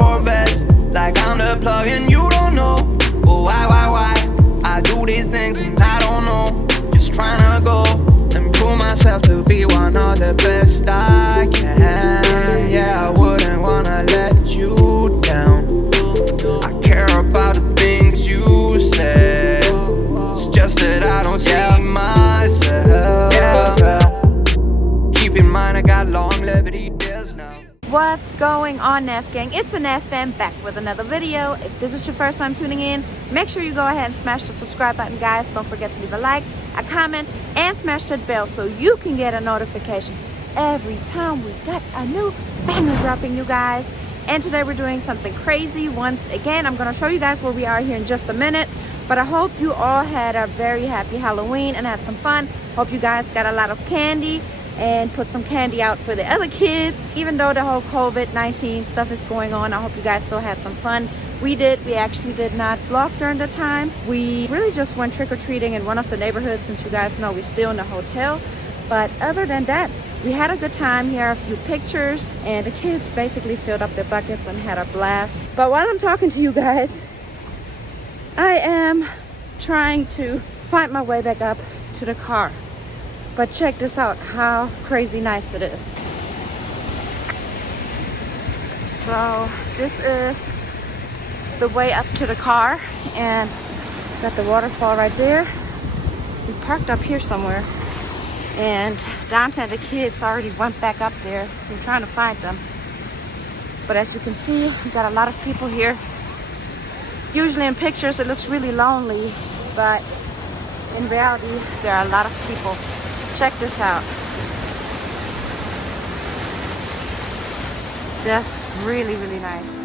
Corvettes, like I'm the plug and you don't know. Oh, why? I do these things and I don't know. Just trying to go and prove myself to be one of the best I can. Yeah, I wouldn't wanna let you down. I care about the things you said. It's just that I don't see myself. Keep in mind I got longevity days now. What's going on, F gang? It's an FM back with another video. If this is your first time tuning in, make sure you go ahead and smash the subscribe button, guys. Don't forget to leave a like, a comment, and smash that bell so you can get a notification every time we got a new banger dropping, you guys. And today we're doing something crazy once again. I'm gonna show you guys where we are here in just a minute, but I hope you all had a very happy Halloween and had some fun. Hope you guys got a lot of candy and put some candy out for the other kids. Even though the whole COVID-19 stuff is going on, I hope you guys still had some fun. We did. We actually did not vlog during the time. We really just went trick-or-treating in one of the neighborhoods, since you guys know we're still in the hotel. But other than that, we had a good time. Here are a few pictures, and the kids basically filled up their buckets and had a blast. But while I'm talking to you guys, I am trying to find my way back up to the car. But check this out, how crazy nice it is. So this is the way up to the car, and got the waterfall right there. We parked up here somewhere, and Dante and the kids already went back up there, so I'm trying to find them. But as you can see, we got a lot of people here. Usually in pictures it looks really lonely, but in reality there are a lot of people. Check this out. That's really, really nice.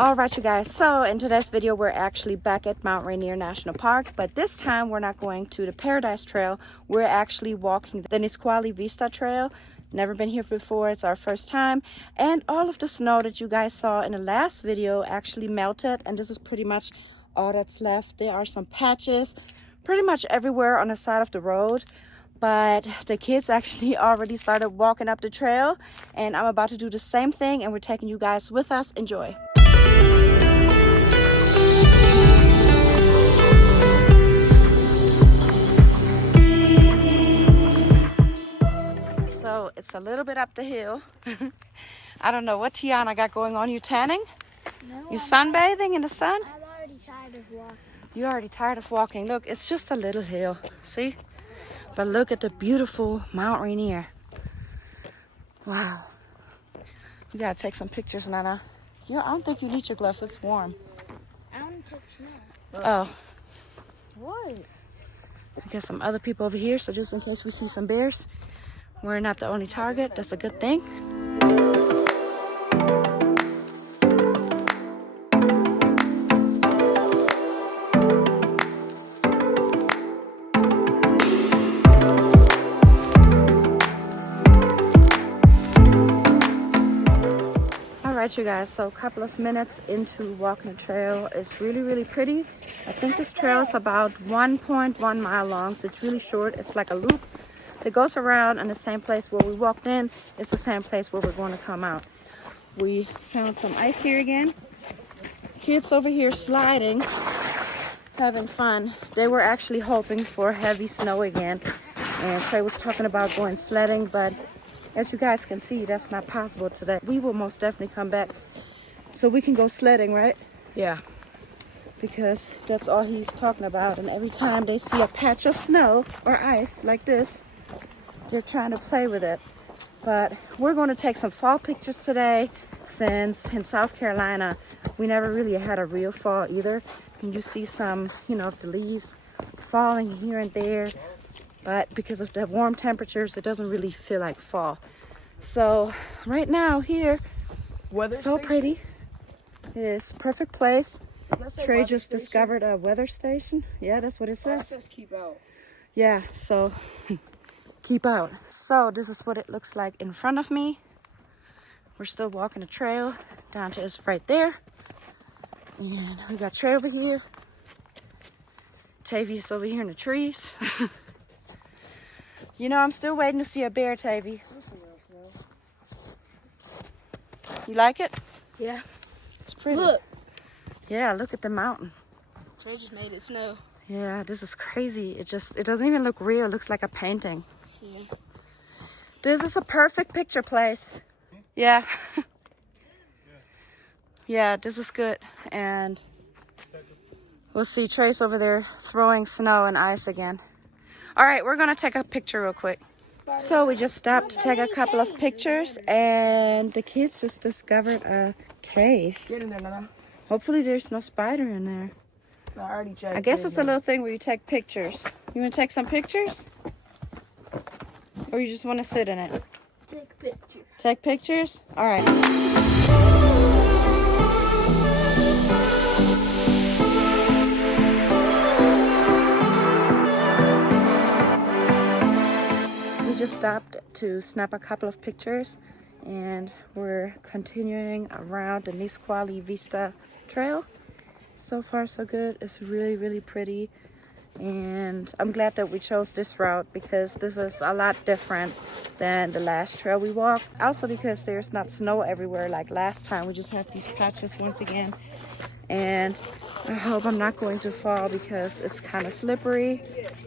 Alright, you guys, so in today's video we're actually back at Mt.Rainier National Park, but this time we're not going to the Paradise Trail. We're actually walking the Nisqually Vista Trail. Never been here before, it's our first time, and all of the snow that you guys saw in the last video actually melted, and this is pretty much all that's left. There are some patches pretty much everywhere on the side of the road, but the kids actually already started walking up the trail, and I'm about to do the same thing, and we're taking you guys with us. Enjoy. So it's a little bit up the hill. I don't know what Tiana got going on. You tanning? No. You sunbathing in the sun? I'm already tired of walking. You're already tired of walking. Look, it's just a little hill. See? But look at the beautiful Mount Rainier. Wow. You gotta take some pictures, Nana. I don't think you need your gloves. It's warm. I want to touch snow. Oh. What? We got some other people over here, so just in case we see some bears, we're not the only target. That's a good thing. Alright, you guys, so a couple of minutes into walking the trail. It's really, really pretty. I think this trail is about 1.1 mile long, so it's really short. It's like a loop that goes around, and the same place where we walked in is the same place where we're going to come out. We found some ice here again. Kids over here sliding, having fun. They were actually hoping for heavy snow again, and Trey was talking about going sledding, but as you guys can see, that's not possible today. We will most definitely come back so we can go sledding, right? Yeah. Because that's all he's talking about, and every time they see a patch of snow or ice like this, they're trying to play with it. But we're going to take some fall pictures today, since in South Carolina we never really had a real fall either. And you see some, of the leaves falling here and there, but because of the warm temperatures, it doesn't really feel like fall. So right now here, so pretty. It is perfect place. Trey just discovered a weather station. Yeah, that's what it says. It says keep out. Yeah, so keep out. So this is what it looks like in front of me. We're still walking the trail. Dante is right there. And we got Trey over here. Tavy's over here in the trees. You know, I'm still waiting to see a bear, Tavy. You like it? Yeah. It's pretty. Look. Yeah, look at the mountain. Trey just made it snow. Yeah, this is crazy. It doesn't even look real. It looks like a painting. Yeah. This is a perfect picture place. Yeah. Yeah, this is good. And we'll see Trace over there throwing snow and ice again. All right, we're gonna take a picture real quick. So we just stopped to take a couple of pictures, and the kids just discovered a cave. Get in there, Nana. Hopefully there's no spider in there. I already checked. I guess it's a little thing where you take pictures. You want to take some pictures? Or you just want to sit in it? Take picture. Take pictures? All right. We just stopped to snap a couple of pictures, and we're continuing around the Nisqually Vista trail. So far so good. It's really, really pretty, and I'm glad that we chose this route because this is a lot different than the last trail we walked. Also because there's not snow everywhere like last time. We just have these patches once again, and I hope I'm not going to fall because it's kind of slippery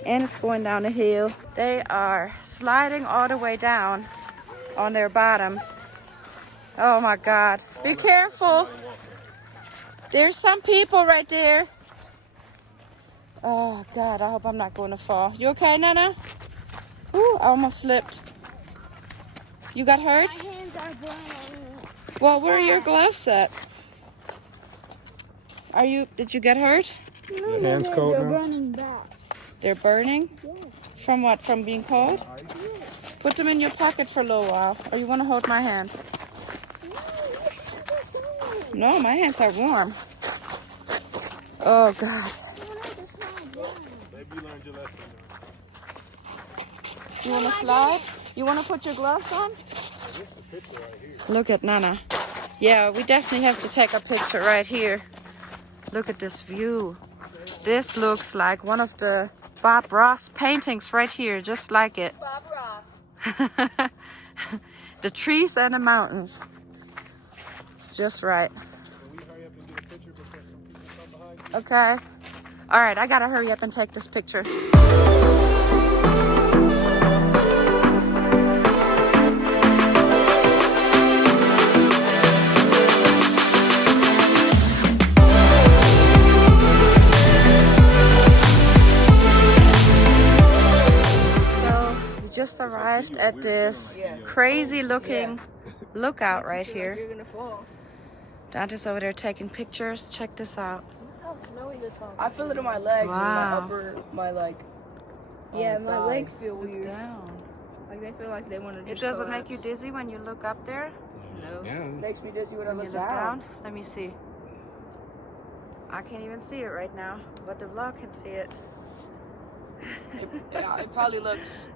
and it's going down a hill. They are sliding all the way down on their bottoms. Oh my God, be careful. There's some people right there. Oh God, I hope I'm not going to fall. You okay, Nana? Ooh, I almost slipped. You got hurt? My hands are burning. Well, where are your gloves at? Did you get hurt? No, hands cold they're now? burning back. They're burning? Yeah. From what? From being cold? Put them in your pocket for a little while. Or you want to hold my hand? No, my hands are warm. Oh God. Maybe you learned your lesson. You want to slide? You want to put your gloves on? Look at Nana. Yeah, we definitely have to take a picture right here. Look at this view. This looks like one of the Bob Ross paintings right here, just like it. Bob Ross. The trees and the mountains. It's just right. Okay. All right, I gotta hurry up and take this picture. Just arrived at this crazy looking lookout right here. You're gonna fall. Dante's over there taking pictures. Check this out. How snowy this one. I feel it in my legs Wow. and my like. Yeah, my thigh. legs feel Look weird. down. Like they feel like they want to It just doesn't make collapse. you dizzy when you look up there? No. Down. Makes me dizzy when I When you look look down. down? Let me see. I can't even see it right now, but the vlog can see it. It probably looks.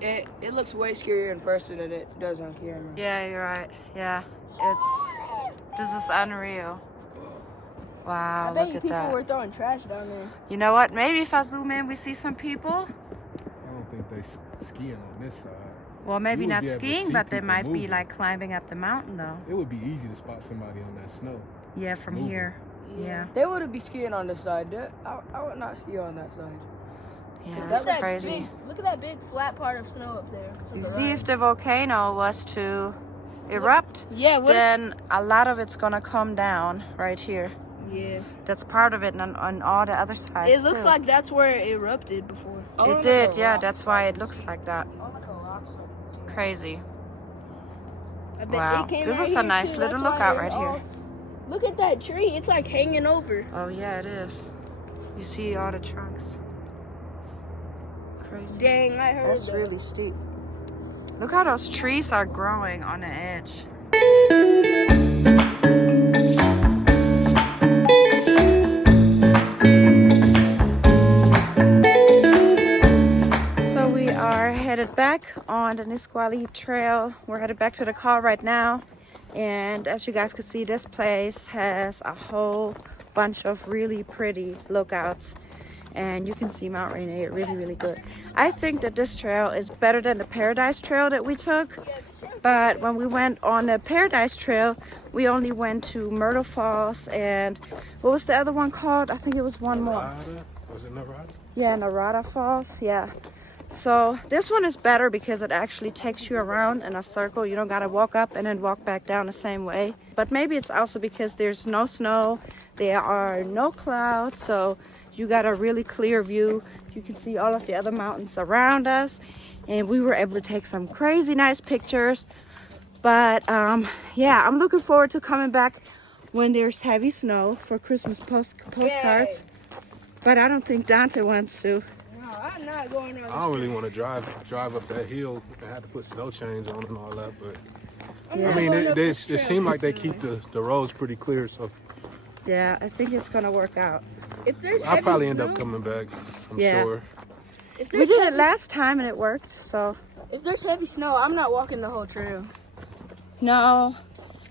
It looks way scarier in person than it does on camera. Yeah, you're right. Yeah, this is unreal. Wow, I bet look you at people that. were throwing trash down there. You know what? Maybe if I zoom in, we see some people. I don't think they skiing on this side. Well, maybe You would not be able to skiing, see but they people might be moving. like climbing up the mountain though. It would be easy to spot somebody on that snow. Yeah, from Moving. here. Yeah. They would be skiing on this side. I would not ski on that side. Yeah, Is that's that crazy. Big, look at that big flat part of snow up there. You see, if the volcano was to erupt, Yeah, what then a lot of it's gonna come down right here. yeah. That's part of it, and on all the other sides It looks too. like that's where it erupted before. It did, yeah. That's why it looks like that. Crazy. I bet Wow. it came This right is a here, nice too. little That's why lookout it right here. Look at that tree. It's like hanging over. Oh yeah, it is. You see all the trunks. crazy. Dang, I heard That's that. really steep. Look how those trees are growing on the edge. So we are headed back on the Nisqually Trail. We're headed back to the car right now. And as you guys can see, this place has a whole bunch of really pretty lookouts. And you can see Mt.Rainier really, really good. I think that this trail is better than the Paradise Trail that we took. But when we went on the Paradise Trail, we only went to Myrtle Falls and what was the other one called? I think it was one more. Was it Narada? Yeah, Narada Falls, yeah. So this one is better because it actually takes you around in a circle. You don't gotta walk up and then walk back down the same way. But maybe it's also because there's no snow, there are no clouds, so you got a really clear view. You can see all of the other mountains around us. And we were able to take some crazy nice pictures. But yeah, I'm looking forward to coming back when there's heavy snow for Christmas postcards. But I don't think Dante wants to. No, I'm not going on. I don't really want to drive up that hill. I had to put snow chains on and all that, but Yeah. I mean, it seemed like they keep the roads pretty clear, so Yeah, I think it's gonna work out. If there's I'll heavy probably end snow, up coming back. I'm Yeah. sure. If We there's, did it heavy, last time and it worked, so. if there's heavy snow, I'm not walking the whole trail. No,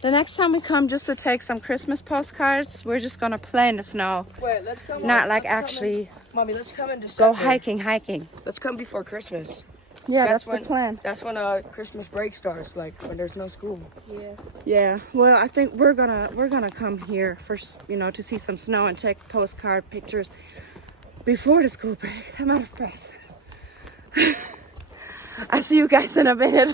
the next time we come just to take some Christmas postcards, we're just gonna play in the snow. Wait, let's come. Not like actually Mommy, let's come in December. go hiking. Let's come before Christmas. Yeah, that's when, the plan. That's when Christmas break starts, like when there's no school. Yeah. Yeah, well, I think we're gonna come here first, you know, to see some snow and take postcard pictures before the school break. I'm out of breath. I'll see you guys in a minute.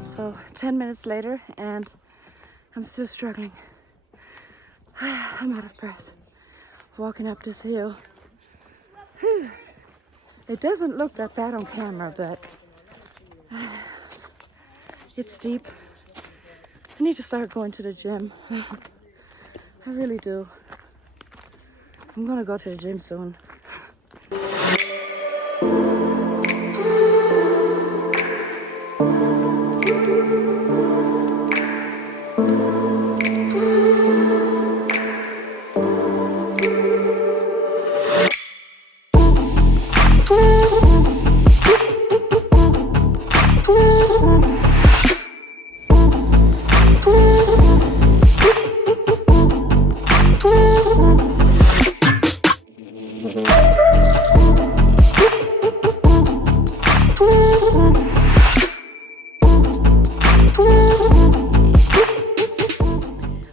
So 10 minutes later and I'm still struggling. I'm out of breath walking up this hill. Whew. It doesn't look that bad on camera, but it's steep. I need to start going to the gym. I really do. I'm gonna go to the gym soon.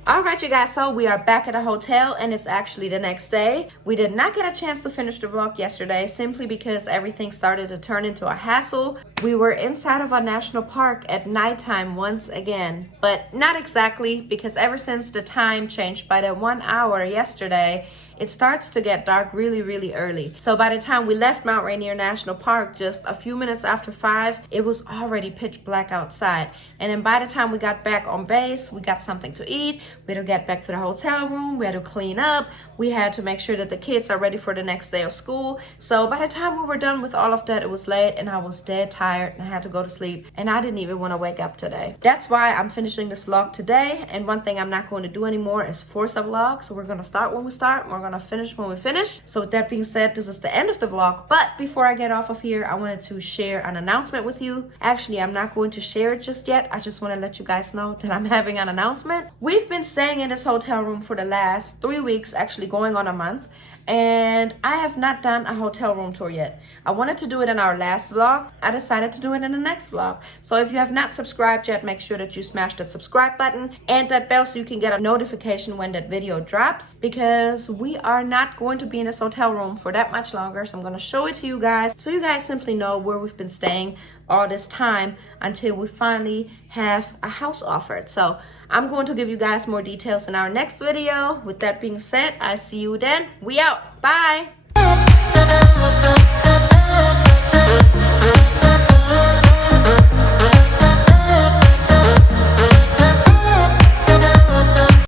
Alright you guys, so we are back at the hotel and it's actually the next day. We did not get a chance to finish the vlog yesterday simply because everything started to turn into a hassle. We were inside of a national park at nighttime once again, but not exactly, because ever since the time changed by the 1 hour yesterday, it starts to get dark really early. So by the time we left Mt.Rainier National Park just a few minutes after 5, it was already pitch black outside. And then by the time we got back on base, we got something to eat, we had to get back to the hotel room, we had to clean up, we had to make sure that the kids are ready for the next day of school. So by the time we were done with all of that, it was late and I was dead tired and I had to go to sleep and I didn't even want to wake up today. That's why I'm finishing this vlog today, and one thing I'm not going to do anymore is force a vlog. So we're going to start when we start and we're going to finish when we finish. So with that being said, this is the end of the vlog, but before I get off of here, I wanted to share an announcement with you. Actually, I'm not going to share it just yet. I just want to let you guys know that I'm having an announcement. We've been staying in this hotel room for the last 3 weeks, actually going on a month, and I have not done a hotel room tour yet. I wanted to do it in our last vlog. I decided to do it in the next vlog. So if you have not subscribed yet, make sure that you smash that subscribe button and that bell so you can get a notification when that video drops, because we are not going to be in this hotel room for that much longer. So I'm going to show it to you guys so you guys simply know where we've been staying. all this time until we finally have a house offered. So I'm going to give you guys more details in our next video. With that being said, I see you then. We out. Bye.